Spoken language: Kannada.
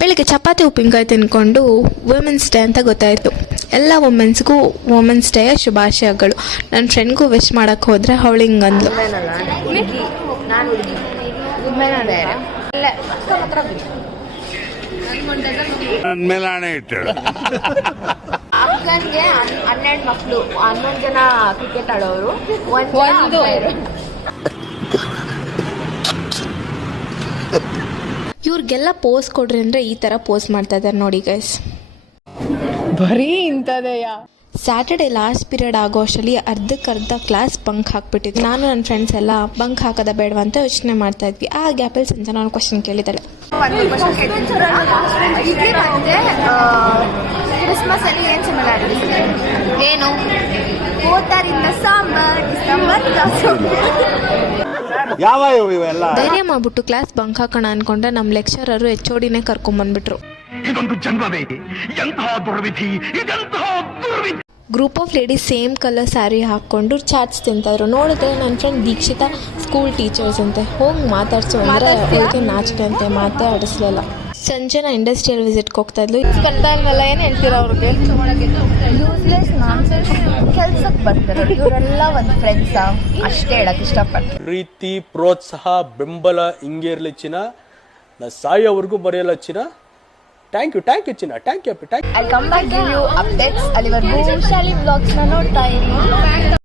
ಬೆಳಿಗ್ಗೆ ಚಪಾತಿ ಉಪ್ಪಿನಕಾಯಿ ತಿನ್ಕೊಂಡು ವುಮೆನ್ಸ್ ಡೇ ಅಂತ ಗೊತ್ತಾಯಿತು. ಎಲ್ಲ ವುಮೆನ್ಸ್ಗೂ ವುಮೆನ್ಸ್ ಡೇಯ ಶುಭಾಶಯಗಳು. ನನ್ನ ಫ್ರೆಂಡ್ಗೂ ವಿಶ್ ಮಾಡೋಕ್ಕೆ ಹೋದರೆ ಅವಳು ಹಿಂಗಂದ್ಲು. ಅಕ್ಕನ್ಗೆ 12 ಮಕ್ಕಳು, 11 ಜನ ಕ್ರಿಕೆಟ್ ಆಡೋರು, ಒಂದು ಇವ್ರಿಗೆಲ್ಲ ಪೋಸ್ ಕೊಡ್ರಿ ಅಂದರೆ ಈ ಥರ ಪೋಸ್ ಮಾಡ್ತಾ ಇದ್ದಾರೆ ನೋಡಿ ಗೈಸ್. ಬರೀ ಇಂಥದೆಯ. ಸ್ಯಾಟರ್ಡೆ ಲಾಸ್ಟ್ ಪೀರಿಯಡ್ ಆಗೋ ಅಷ್ಟರಲ್ಲಿ ಅರ್ಧಕ್ಕರ್ಧ ಕ್ಲಾಸ್ ಬಂಕ್ ಹಾಕ್ಬಿಟ್ಟಿದ್ವಿ. ನಾನು ನನ್ನ ಫ್ರೆಂಡ್ಸ್ ಎಲ್ಲ ಬಂಕ್ ಹಾಕೋದ ಬೇಡವ ಅಂತ ಯೋಚನೆ ಮಾಡ್ತಾ ಇದ್ವಿ. ಆ ಗ್ಯಾಪಲ್ಲಿ ಸಂಜೆ ನಾನು ಕ್ವಶನ್ ಕೇಳಿದ್ದಾಳೆ. ಕ್ರಿಸ್ಮಸ್ ಅಲ್ಲಿ ಏನ್ ಸಿಮಿಲಾರಿಟೀಸ್ ಇದೆ? ಏನು ಓದ್ತಾರಿಂದ ಸಾಂಬಾರ್ ಧೈರ್ಯ ಮಾಡ್ಬಿಟ್ಟು ಕ್ಲಾಸ್ ಬಂಕ್ ಹಾಕೋಣ ಅನ್ಕೊಂಡ್ರೆ ನಮ್ಮ ಲೆಕ್ಚರರು HODನೇ ಕರ್ಕೊಂಡ್ಬಂದ್ಬಿಟ್ರು. Group of ladies same colour sari ಹಾಕ್ಕೊಂಡು ಚಾಟ್ಸ್ ತಿಂತಾಯಿದ್ರು. ನೋಡಿದ್ರೆ ನನ್ನ ಫ್ರೆಂಡ್ ದೀಕ್ಷಿತಾ ಸ್ಕೂಲ್ ಟೀಚರ್ಸ್ ಅಂತೆ. ಹೋಗಿ ಮಾತಾಡ್ಸು ಅಂದರೆ ಅವಳಿಗೆ ನಾಚಿಕೆ ಅಂತೆ, ಮಾತೇ ಆಡಿಸ್ಲಿಲ್ಲ. ಸಂಜೆನ ಇಂಡಸ್ಟ್ರಿಯಲ್ ವಿಸಿಟ್ಗೆ ಹೋಗ್ತಾ ಇದ್ಲು. ಬರ್ತಾ ಇಲ್ವಲ್ಲ, ಏನು ಹೇಳ್ತೀರಾ ಅವ್ರಿಗೆ? ಯೂಸ್ಲೆಸ್ ನಾನ್ಸೆನ್ಸ್ ಕೆಲ್ಸಕ್ಕೆ ಬರ್ತಾರೆ ಇವರೆಲ್ಲ. ಒಂದು ಫ್ರೆಂಡ್ಸಾ ಅಷ್ಟೇ ಹೇಳಕ್ ಇಷ್ಟಪಡ್ತೀನಿ. ಪ್ರೀತಿ, ಪ್ರೋತ್ಸಾಹ, ಬೆಂಬಲ ಹಿಂಗೆ ಇರಲಿ ಚಿನ್ನ. ನಾ ಸಾಯೋವರೆಗೂ ಬರೆಯಲ್ಲ ಚಿನ್ನ. ಥ್ಯಾಂಕ್ ಯು ಚಿನ್ನ. Thank you. I come back give you updates. ಅಲ್ಲಿವರೆಗೂ ಶಾಲಿ ಬ್ಲಾಗ್ಸ್ನ ನೋಡ್ತಾ ಇರಿ.